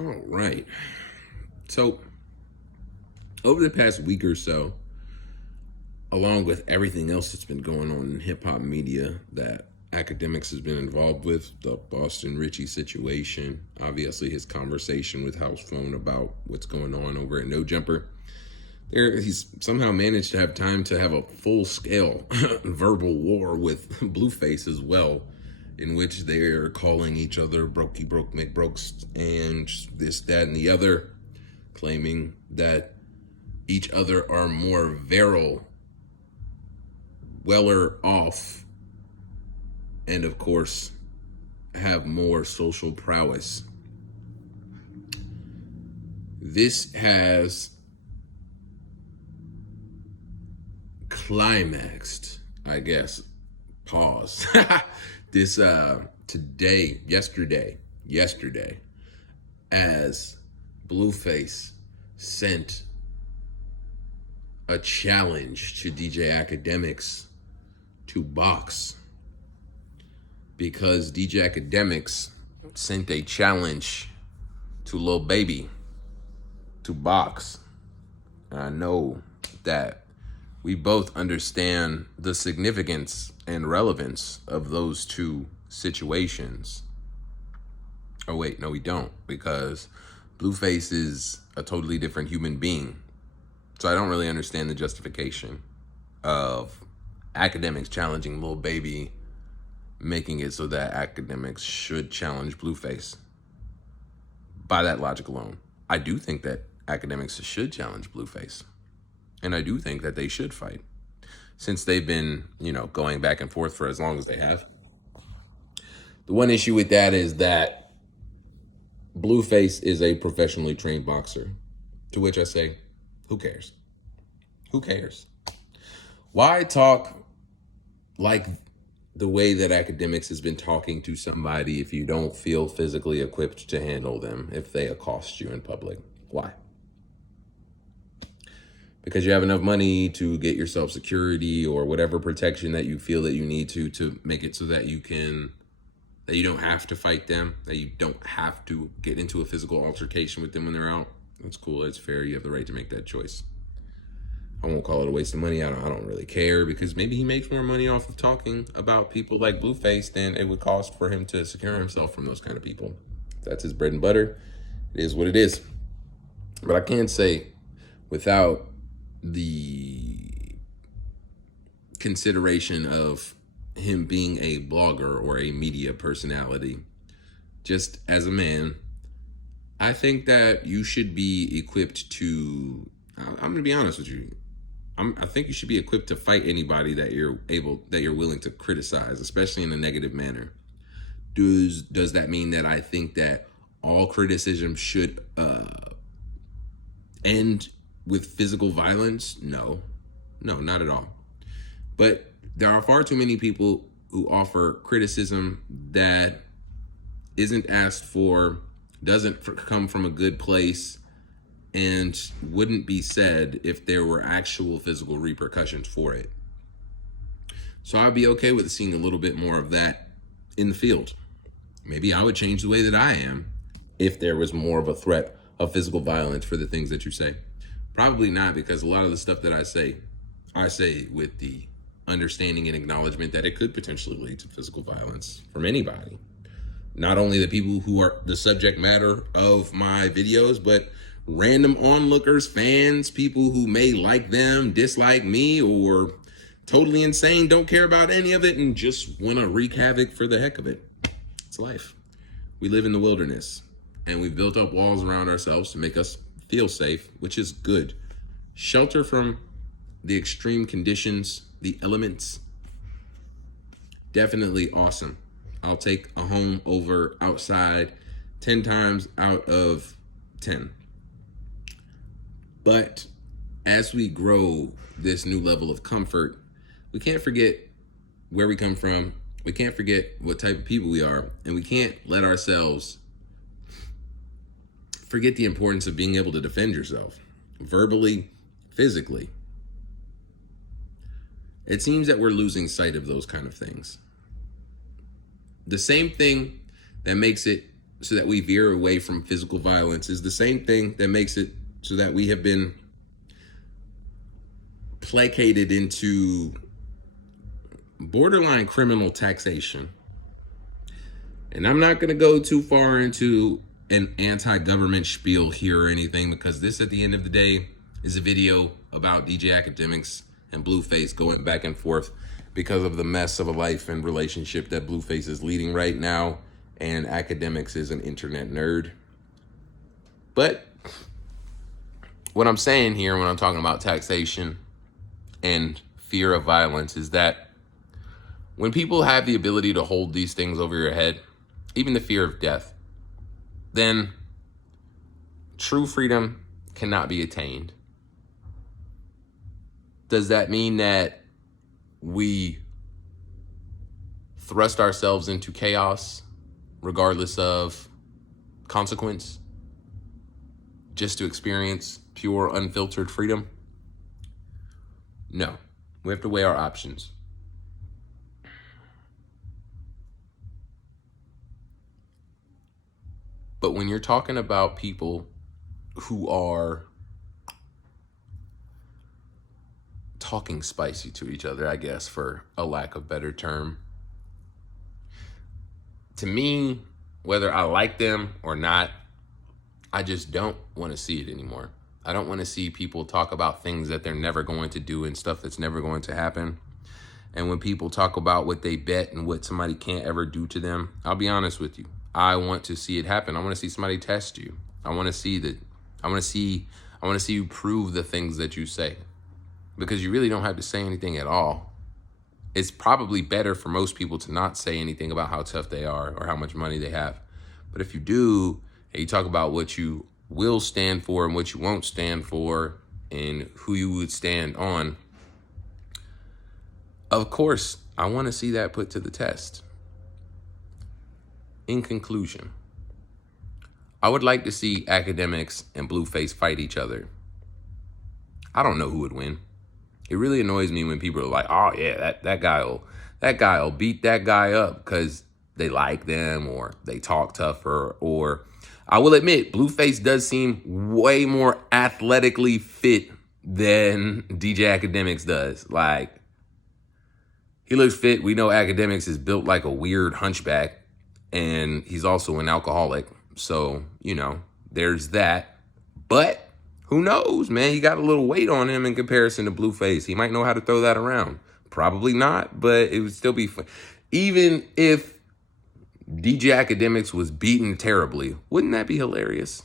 All right. So, over the past week or so, along with everything else that's been going on in hip hop media that Akademiks has been involved with, the Boston Richie situation, obviously his conversation with House Phone about what's going on over at No Jumper. He's somehow managed to have time to have a full scale verbal war with Blueface as well, in which they're calling each other brokey broke McBrokes and this, that, and the other, claiming that each other are more virile, weller off, and of course have more social prowess. This has climaxed, I guess. Pause. This yesterday, as Blueface sent a challenge to DJ Akademiks to box, because DJ Akademiks sent a challenge to Lil Baby to box. And I know that we both understand the significance and relevance of those two situations. Oh wait, no we don't, because Blueface is a totally different human being. So I don't really understand the justification of Akademiks challenging Lil Baby, making it so that Akademiks should challenge Blueface. By that logic alone, I do think that Akademiks should challenge Blueface. And I do think that they should fight, since they've been, going back and forth for as long as they have. The one issue with that is that Blueface is a professionally trained boxer, to which I say, who cares? Who cares? Why talk like the way that Akademiks has been talking to somebody if you don't feel physically equipped to handle them if they accost you in public? Why? Because you have enough money to get yourself security or whatever protection that you feel that you need to make it so that you don't have to fight them, that you don't have to get into a physical altercation with them when they're out. That's cool. It's fair. You have the right to make that choice. I won't call it a waste of money. I don't really care, because maybe he makes more money off of talking about people like Blueface than it would cost for him to secure himself from those kind of people. That's his bread and butter. It is what it is. But I can't say, without the consideration of him being a blogger or a media personality, just as a man, I think that you should be equipped to, I'm going to be honest with you, I think you should be equipped to fight anybody that you're willing to criticize, especially in a negative manner. Does that mean that I think that all criticism should end with physical violence? No, not at all. But there are far too many people who offer criticism that isn't asked for, doesn't come from a good place, and wouldn't be said if there were actual physical repercussions for it. So I'd be okay with seeing a little bit more of that in the field. Maybe I would change the way that I am if there was more of a threat of physical violence for the things that you say. Probably not, because a lot of the stuff that I say with the understanding and acknowledgement that it could potentially lead to physical violence from anybody. Not only the people who are the subject matter of my videos, but random onlookers, fans, people who may like them, dislike me, or totally insane, don't care about any of it, and just want to wreak havoc for the heck of it. It's life. We live in the wilderness, and we've built up walls around ourselves to make us feel safe, which is good. Shelter from the extreme conditions, the elements, definitely awesome. I'll take a home over outside 10 times out of 10. But as we grow this new level of comfort, we can't forget where we come from. We can't forget what type of people we are. And we can't let ourselves forget the importance of being able to defend yourself, verbally, physically. It seems that we're losing sight of those kind of things. The same thing that makes it so that we veer away from physical violence is the same thing that makes it so that we have been placated into borderline criminal taxation. And I'm not going to go too far into an anti-government spiel here or anything, because this, at the end of the day, is a video about DJ Akademiks and Blueface going back and forth because of the mess of a life and relationship that Blueface is leading right now, and Akademiks is an internet nerd. But what I'm saying here when I'm talking about taxation and fear of violence is that when people have the ability to hold these things over your head, even the fear of death, then true freedom cannot be attained. Does that mean that we thrust ourselves into chaos regardless of consequence just to experience pure, unfiltered freedom? No. We have to weigh our options. But when you're talking about people who are talking spicy to each other, I guess, for a lack of better term, to me, whether I like them or not, I just don't want to see it anymore. I don't want to see people talk about things that they're never going to do and stuff that's never going to happen. And when people talk about what they bet and what somebody can't ever do to them, I'll be honest with you. I want to see it happen. I want to see somebody test you. I want to see you prove the things that you say, because you really don't have to say anything at all. It's probably better for most people to not say anything about how tough they are or how much money they have. But if you do, and you talk about what you will stand for and what you won't stand for and who you would stand on, of course, I want to see that put to the test. In conclusion, I would like to see Akademiks and Blueface fight each other. I don't know who would win. It really annoys me when people are like, "Oh yeah, that guy'll beat that guy up because they like them or they talk tougher." Or I will admit, Blueface does seem way more athletically fit than DJ Akademiks does. Like, he looks fit. We know Akademiks is built like a weird hunchback, and he's also an alcoholic. So, there's that. But who knows, man? He got a little weight on him in comparison to Blueface. He might know how to throw that around. Probably not, but it would still be fun. Even if DJ Akademiks was beaten terribly, wouldn't that be hilarious?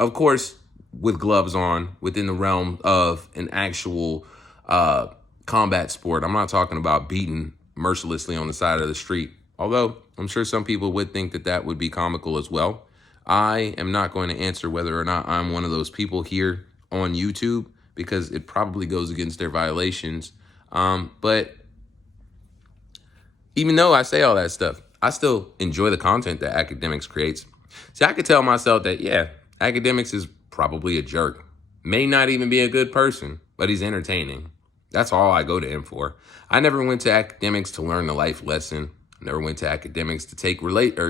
Of course, with gloves on, within the realm of an actual combat sport. I'm not talking about beaten mercilessly on the side of the street. Although I'm sure some people would think that that would be comical as well. I am not going to answer whether or not I'm one of those people here on YouTube, because it probably goes against their violations. But even though I say all that stuff, I still enjoy the content that Akademiks creates. See, I could tell myself that, yeah, Akademiks is probably a jerk. May not even be a good person, but he's entertaining. That's all I go to him for. I never went to Akademiks to learn the life lesson. I never went to Akademiks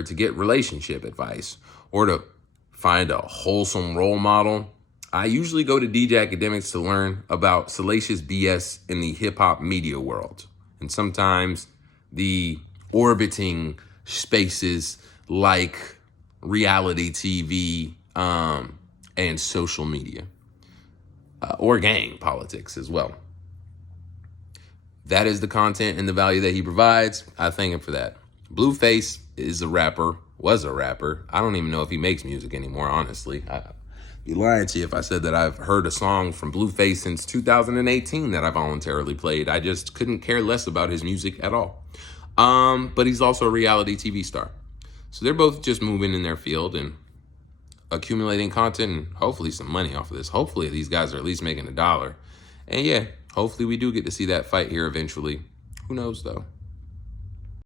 to get relationship advice or to find a wholesome role model. I usually go to DJ Akademiks to learn about salacious BS in the hip hop media world, and sometimes the orbiting spaces like reality TV and social media, or gang politics as well. That is the content and the value that he provides. I thank him for that. Blueface is a rapper, was a rapper. I don't even know if he makes music anymore, honestly. I'd be lying to you if I said that I've heard a song from Blueface since 2018 that I voluntarily played. I just couldn't care less about his music at all. But he's also a reality TV star. So they're both just moving in their field and accumulating content and hopefully some money off of this. Hopefully these guys are at least making $1. And yeah, hopefully we do get to see that fight here eventually. Who knows though?